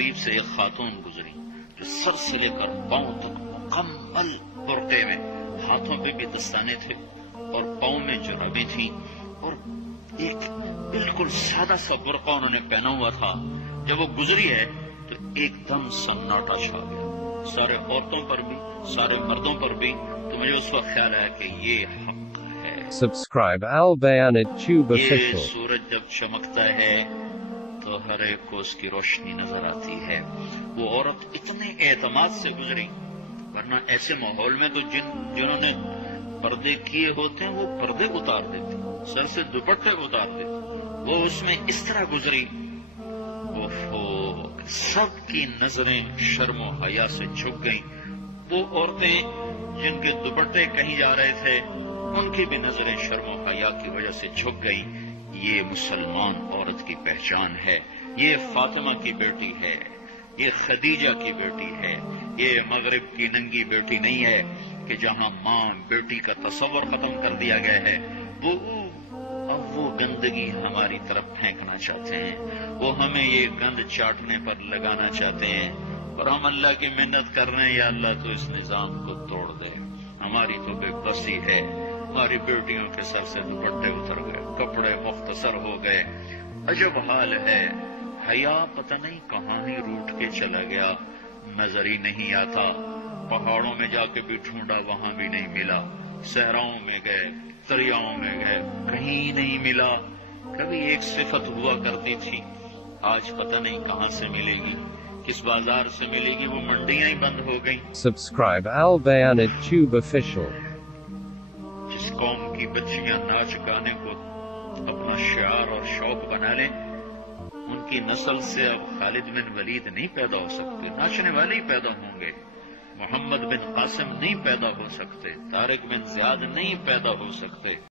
قریب سے ایک خاتون گزری جو سر سے لے کر پاؤں تک مکمل برقعے میں، ہاتھوں پہ بھی دستانے تھے اور پاؤں میں جرابیں تھیں، اور ایک بالکل سادہ سا برقع انہوں نے پہنا ہوا تھا. جب وہ گزری ہے تو ایک دم سناٹا چھا گیا، سارے عورتوں پر بھی سارے مردوں پر بھی. تو مجھے اس وقت خیال آیا کہ یہ حق ہے. Subscribe Al Bayan at Tube یہ Official. سورج جب چمکتا ہے تو ہر ایک کو اس کی روشنی نظر آتی ہے. وہ عورت اتنے اعتماد سے گزری، ورنہ ایسے ماحول میں تو جنہوں نے پردے کیے ہوتے ہیں وہ پردے اتار دیتے، سر سے دوپٹے اتار دیتے. وہ اس میں اس طرح گزری، سب کی نظریں شرم و حیا سے جھک گئیں. وہ عورتیں جن کے دوپٹے کہیں جا رہے تھے ان کی بھی نظریں شرم و حیا کی وجہ سے جھک گئیں. یہ مسلمان عورت کی پہچان ہے، یہ فاطمہ کی بیٹی ہے، یہ خدیجہ کی بیٹی ہے، یہ مغرب کی ننگی بیٹی نہیں ہے کہ جہاں ماں بیٹی کا تصور ختم کر دیا گیا ہے. اب وہ گندگی ہماری طرف پھینکنا چاہتے ہیں، وہ ہمیں یہ گند چاٹنے پر لگانا چاہتے ہیں، اور ہم اللہ کی منت کر رہے ہیں یا اللہ تو اس نظام کو توڑ دے. ہماری تو بے بسی ہے، ہماری بیٹیوں کے سر سے دوپٹے اتر گئے، کپڑے مختصر ہو گئے. عجب حال ہے. حیا پتہ نہیں کہاں ہی روٹ کے چلا گیا، نظر ہی نہیں آتا. پہاڑوں میں جا کے بھی ڈھونڈا، وہاں بھی نہیں ملا. صحراؤں میں گئے، دریاؤں میں گئے، کہیں نہیں ملا. کبھی ایک صفت ہوا کرتی تھی، آج پتہ نہیں کہاں سے ملے گی، کس بازار سے ملے گی. وہ منڈیاں ہی بند ہو گئیں. Subscribe Al Bayan at Tube Official. جس قوم کی بچیاں ناچ گانے کو اپنا شعار اور شوق بنا لیں، ان کی نسل سے اب خالد بن ولید نہیں پیدا ہو سکتے، ناچنے والے ہی پیدا ہوں گے. محمد بن قاسم نہیں پیدا ہو سکتے، طارق بن زیاد نہیں پیدا ہو سکتے.